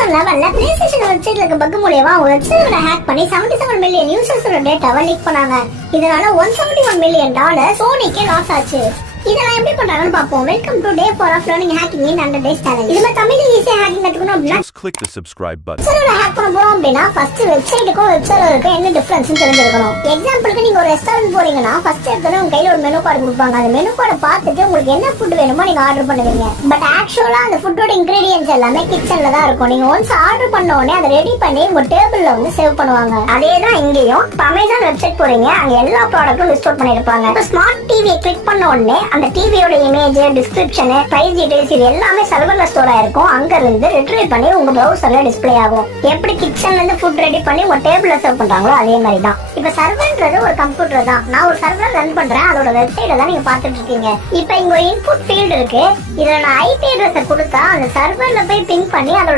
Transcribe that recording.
2011ல PlayStation வெப்சைட்ல இருக்க buck மூலமா வெப்சைட்டை ஹேக் பண்ணி 77 மில்லியன் யூசர்ஸோட டேட்டாவை லீக் பண்ணாங்க. இதனால $171 மில்லியன் சோனிக்கு லாஸ் ஆச்சு. இதெல்லாம் எப்படி பண்றாங்கன்னு பாப்போம். Welcome to day 4 of learning hacking in 100 days channel. இதுல தமிழ்ல ஈஸியா ஹேக்கிங் கத்துக்கணும் அப்படினா just click the subscribe button. வெப்சைட்டை ஹேக் பண்ண போறோம் அப்படினா ஃபர்ஸ்ட் வெப்சைட்டுக்கும் வெப் சர்வருக்கும் என்ன டிஃபரன்ஸ் தெரிஞ்சிருக்கணும். எக்ஸாம்பிளுக்கு நீங்க ஒரு ரெஸ்டாரன்ட் போறீங்கன்னா ஃபர்ஸ்ட் எடுத்தோனே உங்க கையில ஒரு மெனு கார்டு கொடுப்பாங்க. அந்த மெனு கார்டை பார்த்துட்டு உங்களுக்கு என்ன ஃபுட் வேணுமோ நீங்க ஆர்டர் பண்ணுவீங்க. பட் ஆக்சுவலா அந்த ஃபுட்டோட இன்கிரிடியன்ட்ஸ் எல்லாமே கிச்சன்ல தான் இருக்கும். நீங்க ஒன்ஸ் ஆர்டர் பண்ண உடனே அதை ரெடி பண்ணி உங்க டேபிள்ல வந்து சேவ் பண்ணுவாங்க. அதே தான் இங்கேயும் அமேசான் வெப்சைட் போறீங்க, அங்க எல்லா ப்ராடக்ட்டும் லிஸ்ட் அவுட் பண்ணிருப்பாங்க. ஸ்மார்ட் டிவியை கிளிக் பண்ண உடனே அந்த டிவியோட இமேஜ், டிஸ்கிரிப்ஷன், பிரைஸ் டீடைல்ஸ் இது எல்லாமே சர்வர்ல ஸ்டோர் ஆயிருக்கும். அங்க இருந்து ரிட்ரீவ் பண்ணி உங்க பிரவுசர்ல டிஸ்ப்ளே ஆகும். எப்படி கிச்சன்ல இருந்து ஃபுட் ரெடி பண்ணி உங்க டேபிள்ல சர்வ் பண்றாங்களோ அதே மாதிரி தான். இப்ப சர்வர்ன்றது ஒரு கம்ப்யூட்டர் தான். நான் ஒரு சர்வர் ரன் பண்றேன், அதோட வெப்சைட்டை தான் நீங்க பாத்துட்டு இருக்கீங்க. இப்ப இங்க ஒரு இன்புட் ஃபீல்ட் இருக்கு. இதுல நான் ஐபி அட்ரஸ் கொடுத்தா அந்த சர்வர்ல போய் பிங் பண்ணி அதோட